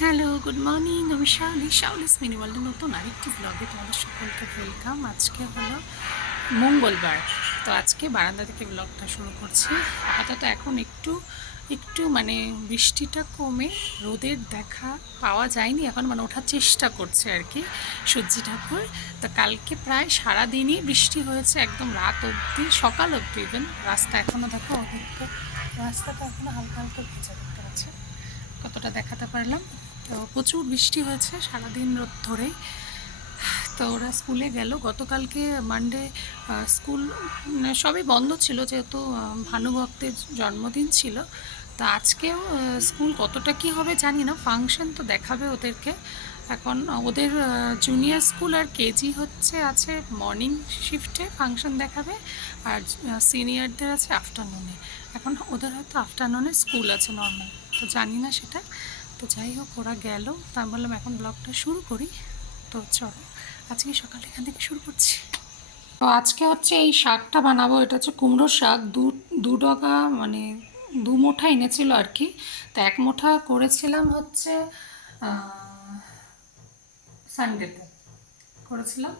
Hello, good morning. আমি শাওলিস mini ওয়ার্ল্ডের নতুন আরেকটি ব্লগে তোমাদের সকলকে ওয়েলকাম। আজকে হলো মঙ্গলবার, তো আজকে বারান্দা থেকে ব্লগটা শুরু করছি। আপাতত এখন একটু একটু মানে বৃষ্টিটা কমে রোদের দেখা পাওয়া যায়নি এখন, মানে ওঠার চেষ্টা করছে আর কি সূর্যি ঠাকুর। তো কালকে প্রায় সারাদিনই বৃষ্টি হয়েছে, একদম রাত অবধি, সকাল অবধি। ইভেন রাস্তা এখনও দেখো, অনেকটা রাস্তাটা এখনও হালকা হালকা ভেজা দেখতে পাচ্ছে, কতটা দেখাতে পারলাম। তো প্রচুর বৃষ্টি হয়েছে সারাদিন রোদ ধরেই। তো ওরা স্কুলে গেল গতকালকে মানডে, স্কুল সবই বন্ধ ছিল যেহেতু ভানুভক্তের জন্মদিন ছিল। তা আজকেও স্কুল কতটা কি হবে জানি না, ফাংশন তো দেখাবে ওদেরকে। এখন ওদের জুনিয়র স্কুল আর কেজি হচ্ছে আছে মর্নিং শিফটে ফাংশন দেখাবে, আর সিনিয়রদের আছে আফটারনুনে। এখন ওদের হয়তো আফটারনুনে স্কুল আছে নর্মাল, তো জানি না সেটা। তো যাই হোক, ওরা গেল, তা আমি বললাম এখন ব্লগটা শুরু করি। তো চলো আজকে সকালে এখান থেকে শুরু করছি। তো আজকে হচ্ছে এই শাকটা বানাবো। এটা হচ্ছে কুমড়োর শাক, দু ডগা মানে দু মুঠা এনেছিল আর কি। তো এক মুঠা করেছিলাম হচ্ছে সানডেতে করেছিলাম।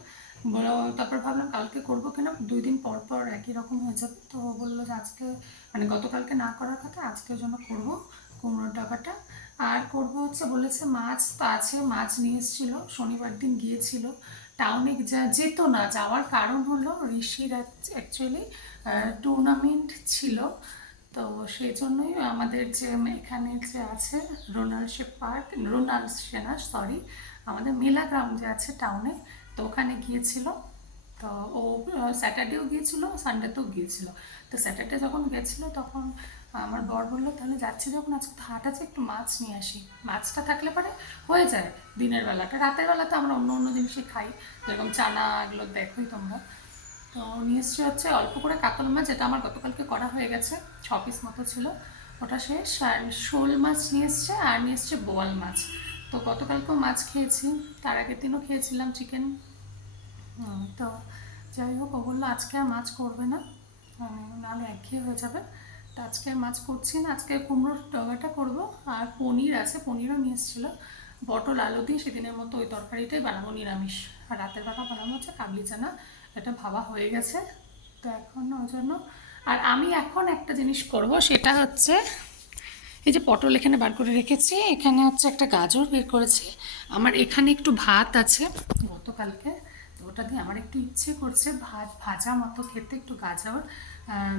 তারপর ভাবলাম কালকে করবো কিনা, 2 দিন পর পর একই রকম হয়ে যাবে। তো বললো যে আজকে মানে গতকালকে না করার কথা, আজকের জন্য করব কুমড়োর ডাকাটা। আর করব হচ্ছে বলেছে মাছ তো আছে, মাছ নিয়ে এসেছিলো, শনিবার দিন গিয়েছিল টাউনে। যেত না, যাওয়ার কারণ হলো ঋষির অ্যাকচুয়ালি টুর্নামেন্ট ছিল। তো সেই জন্যই আমাদের যে এখানে যে আছে রোনাল্ড পার্ক, রোনাল্ড সেনা সরি, আমাদের মেলা গ্রাউন্ড যে আছে টাউনে, তো ওখানে গিয়েছিল। তো ও স্যাটারডেও গিয়েছিল, সানডেতেও গিয়েছিল। তো স্যাটারডে যখন গেছিলো তখন আমার বর বললো তাহলে যাচ্ছি যখন আজকে তো হাট আছে, একটু মাছ নিয়ে আসি। মাছটা থাকলে পরে হয়ে যায় দিনের বেলাটা, রাতের বেলা তো আমরা অন্য অন্য জিনিসই খাই, যেরকম চানা, এগুলো দেখোই তোমরা। তো নিয়ে এসছে হচ্ছে অল্প করে কাতল মাছ, যেটা আমার গতকালকে করা হয়ে গেছে, 6 পিস মতো ছিল, ওটা শেষ। আর শোল মাছ নিয়ে এসছে, আর নিয়ে এসছে বোয়াল মাছ। তো গতকালকেও মাছ খেয়েছি, তার আগের দিনও খেয়েছিলাম চিকেন। তো যাই হোক, ও বললো আজকে আর মাছ করবে না, মানে নাহলে একঘেয়ে হয়ে যাবে। তো আজকে আর মাছ করছি না, আজকে কুমড়োর ডগাটা করবো। আর পনির আছে, পনিরও নিয়ে এসেছিলো, পটল আলু দিয়ে সেদিনের মতো ওই তরকারিটাই বানাবো নিরামিষ। আর রাতের বেলা বানাবো হচ্ছে কাবলি চানা, এটা ভাবা হয়ে গেছে। তো এখন ওই জন্য, আর আমি এখন একটা জিনিস করব, সেটা হচ্ছে এই যে পটল এখানে বার করে রেখেছি, এখানে হচ্ছে একটা গাজর বের করেছি। আমার এখানে একটু ভাত আছে গতকালকে, তো ওটা দিয়ে আমার একটু ইচ্ছে করছে ভাত ভাজা মতো খেতে, একটু গাজর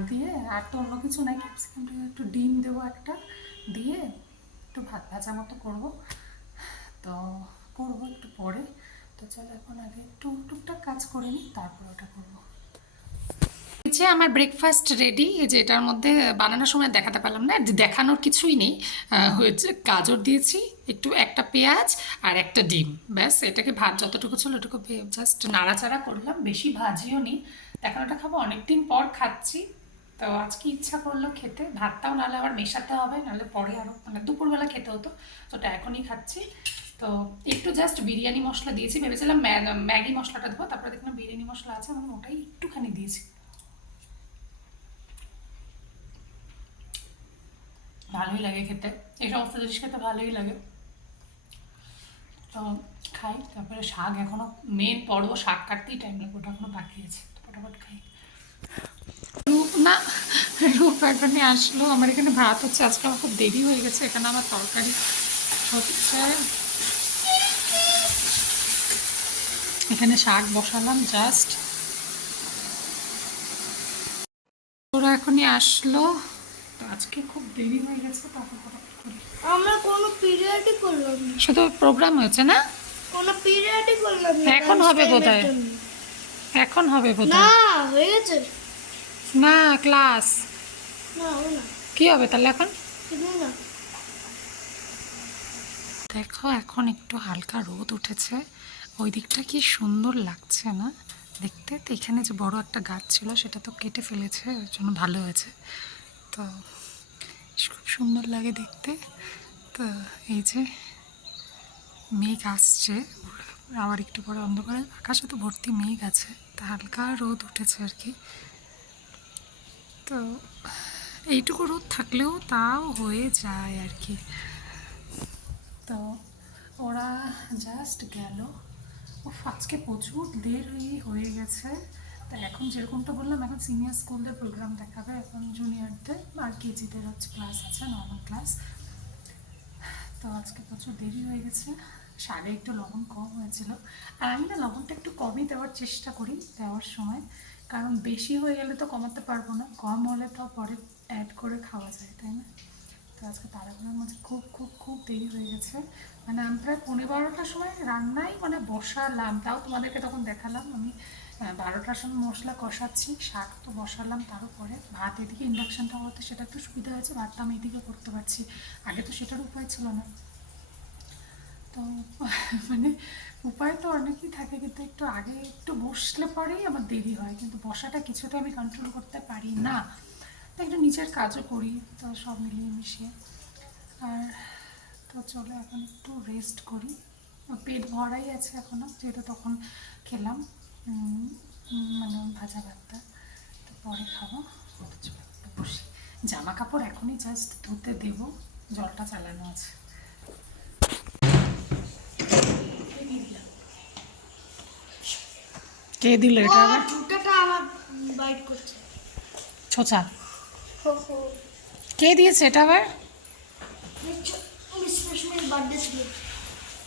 দিয়ে। আর তো অন্য কিছু নাই, ক্যাপসিকাম দিয়ে একটু ডিম দেবো একটা, দিয়ে একটু ভাত ভাজা মতো করবো। তো করবো একটু পরে। তো চলো এখন আগে একটু টুকটাক কাজ করে নিই, তারপর ওটা করবো। এই যে আমার ব্রেকফাস্ট রেডি। এই যে এটার মধ্যে বানানোর সময় দেখাতে পারলাম না, দেখানোর কিছুই নেই। হয়েছে গাজর দিয়েছি, একটু একটা পেঁয়াজ আর একটা ডিম, ব্যাস। এটাকে ভাত যতটুকু ছিল ওটুকু জাস্ট নাড়াচাড়া করলাম, বেশি ভাজিও নি। দেখানোটা খাবো, অনেকদিন পর খাচ্ছি। তো আজকে ইচ্ছা করলো খেতে, ভাতটাও নাহলে আবার মেশাতে হবে, নাহলে পরে আরও মানে দুপুরবেলা খেতে হতো, তো ওটা এখনই খাচ্ছি। তো একটু জাস্ট বিরিয়ানি মশলা দিয়েছি, ভেবেছিলাম ম্যাগি মশলাটা দেবো, তারপরে দেখলাম বিরিয়ানি মশলা আছে, আমি ওটাই একটুখানি দিয়েছি। ভালোই লাগে খেতে, এই সমস্ত জিনিস খেতে ভালোই লাগে। তো খাই, তারপরে শাক এখনও মেন পর্ব, শাক কাটতেই টাইম লাগবে, ওটা এখনও বাকি আছে, তো ফটাফট খাই। রূপ না, রূপ এখানে আসলো, আমার এখানে ভাত হচ্ছে, আজকে আমার খুব দেরি হয়ে গেছে, এখানে আমার তরকারি হচ্ছে, এখানে শাক বসালাম জাস্ট। ওরা এখনই আসলো, তো আজকে খুব দেরি হয়ে গেছে, তখন ফটাফট করি। আমরা কোনো পিরিয়ডই করলাম না, শুধু প্রোগ্রাম হয়েছে না, কোনো পিরিয়ডই করলাম না এখন লাঞ্চ হবে টাইমের বোধহয়, জন্য। এখন হবে না, বোধহয়। হয়ে গেছে। না, ক্লাস না হবে না, কি হবে তাহলে এখন? শুধু না। দেখো এখন একটু হালকা রোদ উঠেছে, ওই দিকটা কি সুন্দর লাগছে না দেখতে। তো এখানে যে বড় একটা গাছ ছিল সেটা তো কেটে ফেলেছে, ওর জন্য ভালো হয়েছে। তো খুব সুন্দর লাগে দেখতে। তো এই যে মেঘ আসছে, আবার একটু পরে অন্ধকারে আকাশে তো ভর্তি মেঘ আছে, তা হালকা রোদ উঠেছে আর কি। তো এইটুকু রোদ থাকলেও তাও হয়ে যায় আর কি। তো ওরা জাস্ট গেল। আজকে প্রচুর হয়ে গেছে। তা এখন যেরকমটা বললাম, এখন সিনিয়র স্কুলদের প্রোগ্রাম দেখাবে, এখন জুনিয়রদের আর কেজিদের হচ্ছে ক্লাস আছে, নর্মাল ক্লাস। তো আজকে প্রচুর দেরি হয়ে গেছে। শাকে একটু লবণ কম হয়েছিল, আর আমি না লবণটা একটু কমই দেওয়ার চেষ্টা করি দেওয়ার সময়, কারণ বেশি হয়ে গেলে তো কমাতে পারবো না, কম হলে তো পরে অ্যাড করে খাওয়া যায়, তাই না? তো আজকে তারাগুলোর মাঝে খুব খুব খুব দেরি হয়ে গেছে। মানে আমি প্রায় 11:30টার সময় রান্নাই মানে বসালাম, তাও তোমাদেরকে তখন দেখালাম আমি 12টার সময় মশলা কষাচ্ছি, শাক তো বসালাম, তার উপরে ভাত এদিকে ইন্ডাকশানটা হতে সেটা একটু সুবিধা হয়েছে, ভাতটা আমি এদিকে করতে পারছি, আগে তো সেটার উপায় ছিল না। তো মানে উপায় তো অনেকই থাকে, কিন্তু একটু আগে একটু বসলে পরেই আমার দেরি হয়, কিন্তু বসাটা কিছুটা আমি কন্ট্রোল করতে পারি না। তো একটু নিজের কাজও করি, তো সব মিলিয়ে মিশিয়ে। আর তো চলো এখন একটু রেস্ট করি, পেট ভরাই আছে এখনও, যেহেতু তখন খেলাম মানে ভাজা ভাতটা, তো পরে খাবো। তো চলো একটু বসি, জামা কাপড় এখনই জাস্ট ধুতে দেবো, জলটা চালানো আছে। কে দিল এটা আবার? জুতাটা আমার বাইট করছে। ছোচা হো হো। কে দিয়েছে এটা আবার? মিস রশ্মির বার্থডে ছিল।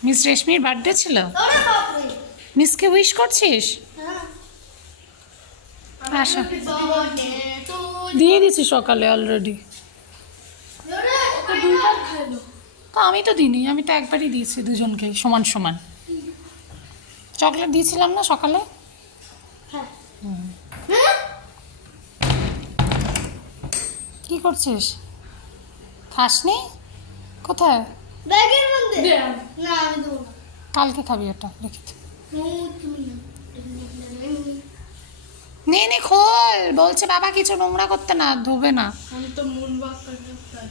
মিস রেশমির বার্থডে ছিল? আরে বাপরে। মিসকে উইশ করছিস? হ্যাঁ। আশা বার্থডে তো দিয়ে দিছি সকালে অলরেডি। আরে ওকে দুইবার খাইলো। তো আমি তো দিইনি, আমি তো একবারই দিয়েছি দুজনকে সমান সমান। চকলেট দিয়েছিলাম না সকালে? হ্যাঁ। হ্যাঁ? কি করছিস? খাসনি? কোথায়? ব্যাগের মধ্যে। না আমি দেবো না। কালকে খাবি এটা, রেখে দে। তুমি না। নে নে খোল, বলছে বাবা কিছু নোংরা করতে না, ধোবে না। আমি তো মুন ওয়াক করতে চাই।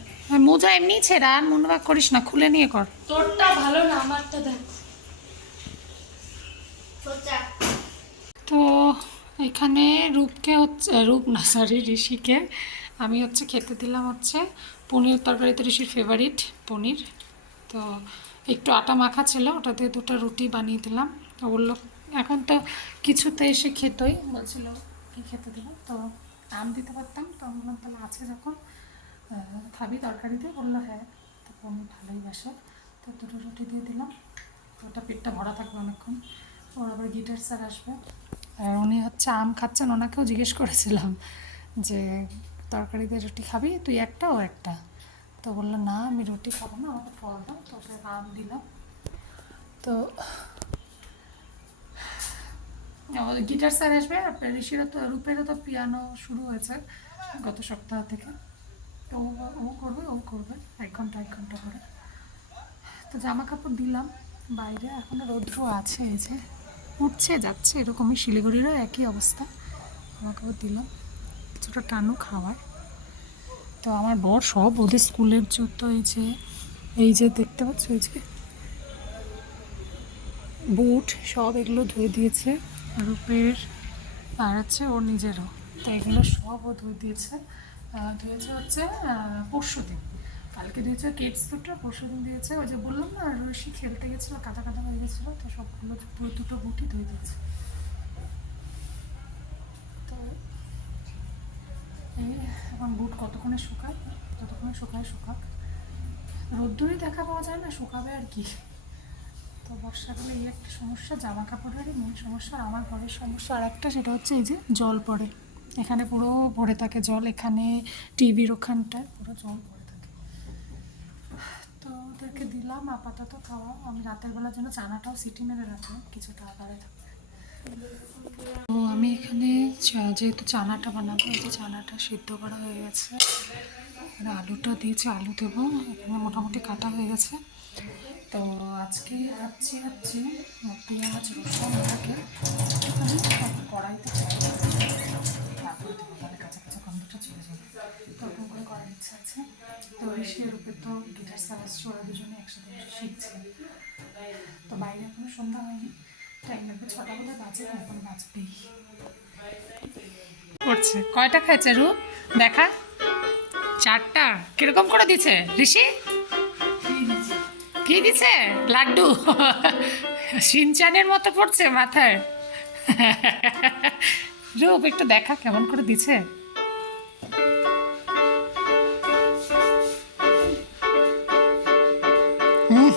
মোজা এমনি ছেড়া, আর মনোভাব করিস না, খুলে নিয়ে কর। তোরটা ভালো না, আমারটা দেখ। সোচা। তো এখানে রূপকে হচ্ছে, রূপ না সরি ঋষিকে আমি হচ্ছে খেতে দিলাম হচ্ছে পনির তরকারি, তো ঋষির ফেভারিট পনির। তো একটু আটা মাখা ছিল, ওটা দিয়ে দুটো রুটি বানিয়ে দিলাম। তো বললো এখন তো কিছুতে এসে খেতোই, বলছিল কি খেতে দিলাম, তো আম দিতে পারতাম, তো আমি বললাম তাহলে আছে যখন খাবি তরকারি দিয়ে, বললো হ্যাঁ। তো পনির ভালোই বাসে, তো দুটো রুটি দিয়ে দিলাম, তো ওটা পেটটা ভরা থাকবে অনেকক্ষণ। ওর আবার গিটার স্যার আসবে, আর উনি হচ্ছে আম খাচ্ছেন, ওনাকেও জিজ্ঞেস করেছিলাম যে তরকারি দিয়ে রুটি খাবি তুই একটা ও একটা, তো বললো না আমি রুটি খাবো না, আমাকে ফল দাও, তো ওকে আম দিলাম। তো আমাদের গিটার স্যার আসবে, আর ঋষিরও তো রূপেরও তো পিয়ানো শুরু হয়েছে গত সপ্তাহ থেকে, তো ও করবে 1 ঘন্টা করে। তো জামা কাপড় দিলাম বাইরে, এখনও রৌদ্র আছে, এই যে উঠছে যাচ্ছে, এরকমই শিলিগুড়িরও একই অবস্থা। জামা কাপড় দিলাম, কিছুটা টানু খাওয়ায়। তো আমার বর সব ওদের স্কুলের জুতো, এই যে দেখতে পাচ্ছ, এই যে বুট সব এগুলো ধুয়ে দিয়েছে রূপের, আর হচ্ছে ওর নিজেরও, তো এগুলো সব ও ধুয়ে দিয়েছে। ধুয়েছে হচ্ছে পরশু দিন, কালকে দিয়েছে কেটস দুটো, পরশু দিন দিয়েছে ওই যে বললাম না রশি খেলতে গেছিলো, কাদা কাদা হয়ে গেছিলো, তো সবগুলো দুটো বুটই ধুয়ে দিয়েছে। তো এই এখন বুট কতক্ষণে শুকায়, যতক্ষণে শুকাক, রোদ্দুরই দেখা পাওয়া যায় না, শুকাবে আর কি। তো বর্ষাকালে এই একটা সমস্যা, জামা কাপড়েরই মেন সমস্যা। আমার ঘরের সমস্যা আর একটা, সেটা হচ্ছে এই যে জল পড়ে, এখানে পুরো ভরে থাকে জল, এখানে টিভির ওখানটায় পুরো জল ভরে থাকে। তো ওদেরকে দিলাম আপাতত খাওয়া, আমি রাতের বেলার জন্য চানাটাও সিটি মেরে রাখলাম, কিছুটা আকারে থাকবে। তো আমি এখানে যেহেতু চানাটা বানাবো, এই যে চানাটা সিদ্ধ করা হয়ে গেছে, আর আলুটা দিয়েছি, আলু দেবো, এখানে মোটামুটি কাটা হয়ে গেছে। তো আজকে ভাবছি হচ্ছে পেঁয়াজ রসুন এটাকে কড়াইতে তারপরে দেবো, তাহলে কাঁচা কাঁচা গন্ধটা চলে যাবে, তখন করে করার ইচ্ছা আছে। তো ঋষির রূপে তো গিটার স্যার আসছে, ওরা দুজনে একসাথে শিখছে। তো বাইরে এখনো সন্ধ্যা হয়নি, টাইম লাগবে, 6টা বোধ বাজে, এখন বাজবেই। করছে কয়টা খেয়েছে রূপ দেখা? 4টা। কিরকম করে দিচ্ছে ঋষি? কি দিছে লাড্ডু সিনচানের মতো পড়ছে মাথায় রূপ একটু দেখা কেমন করে দিছে হুম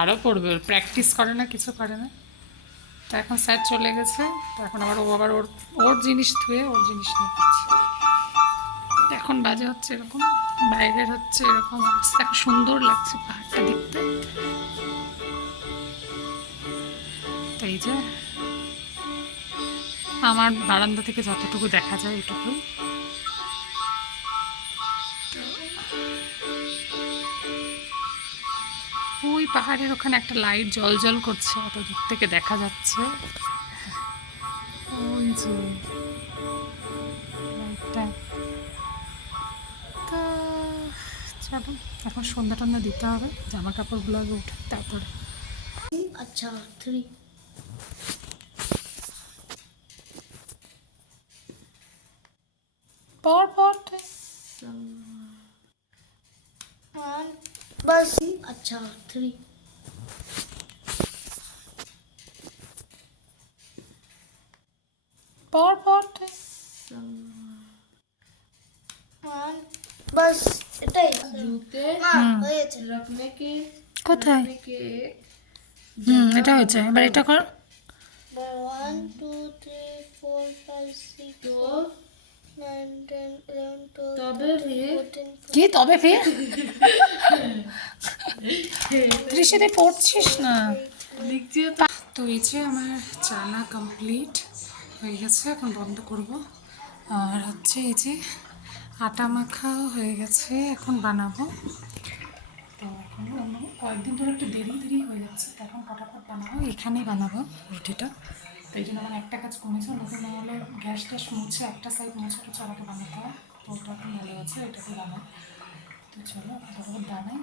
আরও পড়বে প্র্যাকটিস করে না কিছু করে না তো এখন স্যার চলে গেছে তো এখন আবার ও আবার ওর ওর জিনিস ধুয়ে ওর জিনিস নিয়ে পড়ছে এখন বাজে হচ্ছে এরকম বাইরের হচ্ছে এরকম অবস্থা এখন সুন্দর লাগছে পাহাড়টা দেখতে তো এই যে আমার বারান্দা থেকে যতটুকু দেখা যায় এটুকুই ওই পাহাড়ের ওখানে একটা লাইট জল জল করছে অত দূর থেকে দেখা যাচ্ছে ওই যে লাইটটা তা চলো এখন সন্ধ্যা টন্ধ্যা দিতে হবে জামা কাপড়গুলো আগে উঠে তারপরে अच्छा 3 পর পর बस अच्छा 3 পর পর बस এটাই জুতে হয়েছে रखने के কোথায় के এটা হয়েছে এবার এটা কর 1 2 3 4 5 6 तो 9 10 11 12 तबे फिर 14 কি তবে ফির দৃশ্যতে পড়ছিস না लिखिए তো এই যে আমার চানা কমপ্লিট হয়ে গেছে এখন বন্ধ করব আর হচ্ছে এই যে আটা মাখাও হয়ে গেছে এখন বানাবো তো এখন কয়েকদিন ধরে একটু দেরি দেরি হয়ে যাচ্ছে তো এখন ফটাফট বানাবো এখানেই বানাবো রুটিটা তো এই জন্য আমার একটা কাজ কমেছে অন্যদিন না হলে গ্যাস ট্যাস মুছে একটা সাইড মুছে টুছে আমাকে বানাতে হয় তো ওটা এখন ভালো আছে এটাকে বানাই তো চলো ফটাফট বানাই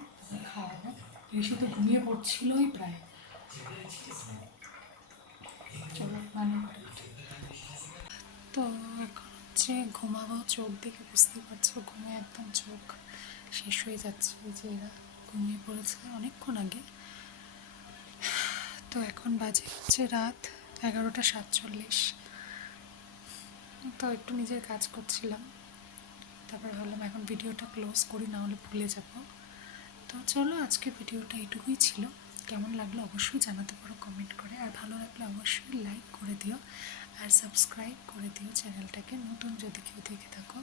খাওয়াবো ঋষি তো ঘুমিয়ে পড়ছিলই প্রায় চলো বানাই ফটাফট তো এখন হচ্ছে ঘুমাবো চোখ দেখে বুঝতে পারছো ঘুমে একদম চোখ শেষ হয়ে যাচ্ছে যে এরা ঘুমিয়ে পড়েছে অনেকক্ষণ আগে তো এখন বাজে হচ্ছে রাত 11:47 তো একটু নিজের কাজ করছিলাম তারপর ভাবলাম এখন ভিডিওটা ক্লোজ করি না হলে ভুলে যাব তো চলো আজকে ভিডিওটা এটুকুই ছিল কেমন লাগলো অবশ্যই জানাতে পারো কমেন্ট করে আর ভালো লাগলে অবশ্যই লাইক করে দিও আর সাবস্ক্রাইব করে দিও চ্যানেলটাকে নতুন যদি কেউ দেখে থাকো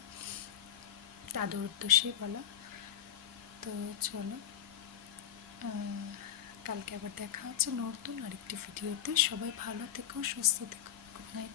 তাদের উদ্দেশ্যেই বলো তো চলো কালকে আবার দেখা হচ্ছে নতুন আরেকটি ভিডিওতে সবাই ভালো থেকো সুস্থ থেকো গুড নাইট